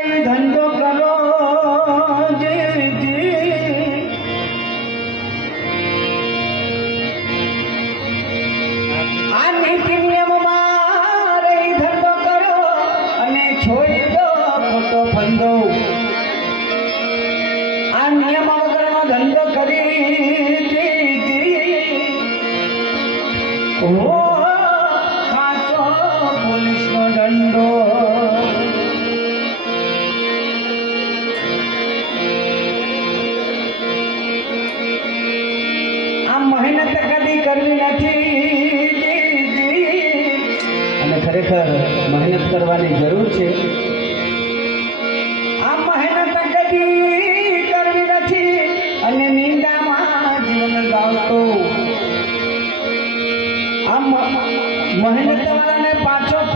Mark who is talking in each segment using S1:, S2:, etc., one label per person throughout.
S1: ધંધો કરો આ નીતિ નિયમમાં રહી ધંધો કરો અને છોડી ખોટો ધંધો. આ નિયમો અને ખરેખર મહેનત કરવાની જરૂર છે. આ મહેનત કદી નથી. અને નિંદામાં જીવન ગાવતો. આ મહેનત વાળાને પાછો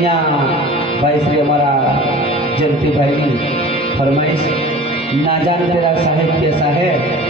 S1: અહીંયા ભાઈ શ્રી અમારા જયંતિભાઈની ફરમાઈશ. નાજાન તેરા સાહેબ કે સાહેબ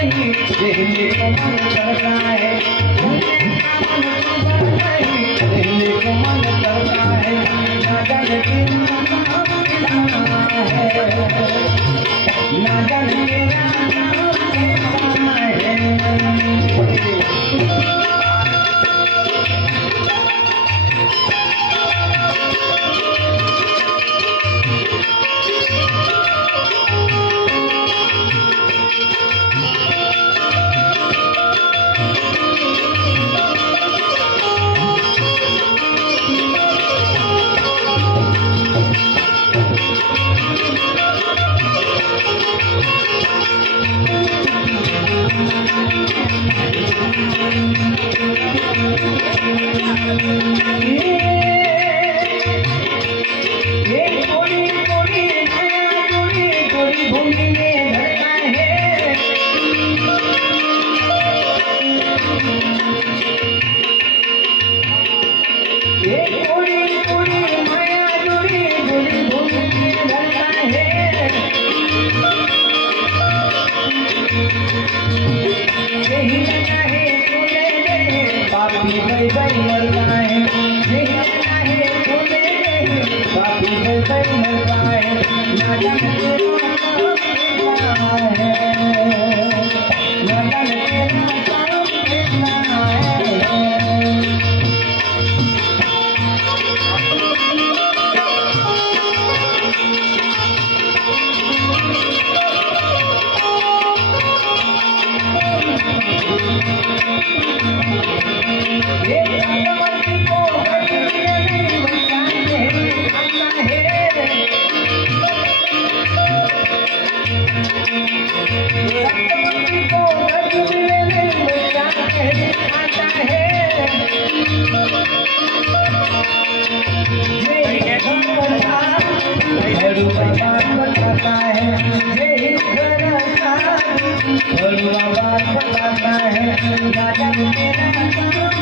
S1: करता है I'm Thank you.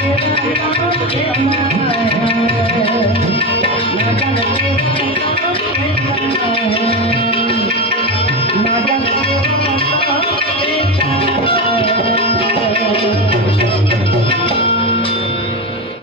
S1: I'm